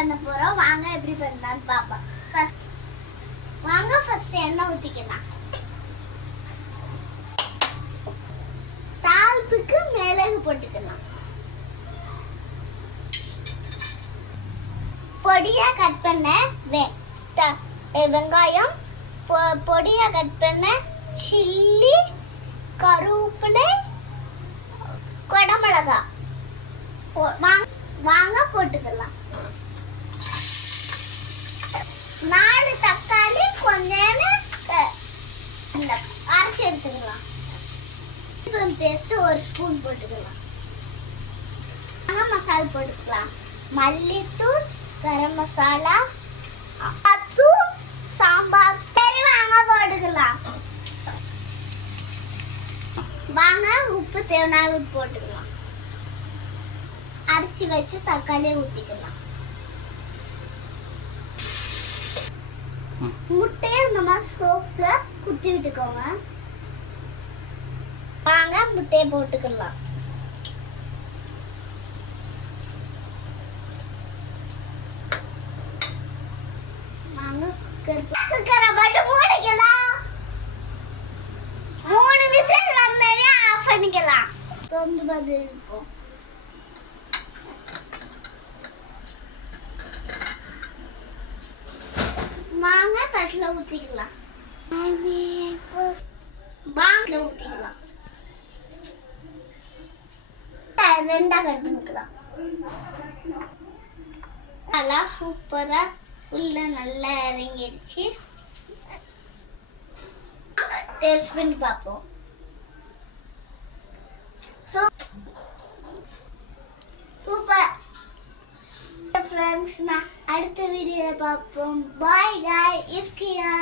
பண்ண போறோம். வாங்க எப்படி பண்ணலாம்னு பார்ப்போம். ஃபர்ஸ்ட் வாங்க ஃபர்ஸ்ட் எண்ணெய் ஊத்திக்கலாம். தாழ்ப்புக்கு மிளகு போட்டுக்கலாம். பொடியா கட் பண்ண வெ- வெங்காயம். பொ- பொடியா கட் பண்ண சில்லி கருவேப்பிலை குடமிளகா. போ- வாங்க போட்டுக்கலாம். நாலு தக்காளி கொஞ்சம் அரைச்சி எடுத்துக்கலாம். சிக்கன் பேஸ்ட் ஒரு ஸ்பூன் போட்டுக்கலாம். வாங்க மசாலா போட்டுக்கலாம். மல்லித்தூள் கரம் மசாலா தூள் சாம்பார். சரி வாங்க போட்டுக்கலாம். வாங்க உப்பு தேவையான போட்டுக்கலாம். அரிசி வச்சு தக்காளியை ஊற்றிக்கலாம் முட்டையை இந்த மாதிரி சோப்ல குத்தி விட்டுக்கோங்க. வாங்க முட்டையை போட்டுக்கலாம். குக்கரை மட்டும் மூடிக்கலாம். மூணு விசில் வந்தோடனே ஆஃப் பண்ணிக்கலாம். தொந்து பதில் இருக்கும். வாங்க தட்டில் ஊற்றிக்கலாம் வாங்க ஊற்றிக்கலாம் ரெண்டாக கட் பண்ணிக்கலாம். நல்லா சூப்பராக உள்ள நல்லா இறங்கிடுச்சு. டேஸ்ட் பண்ணி பார்ப்போம். சூப்பர். ஃப்ரெண்ட்ஸ்னா அடுத்த வீடியோவில் பார்ப்போம். பாய் பாய் இஸ்கியா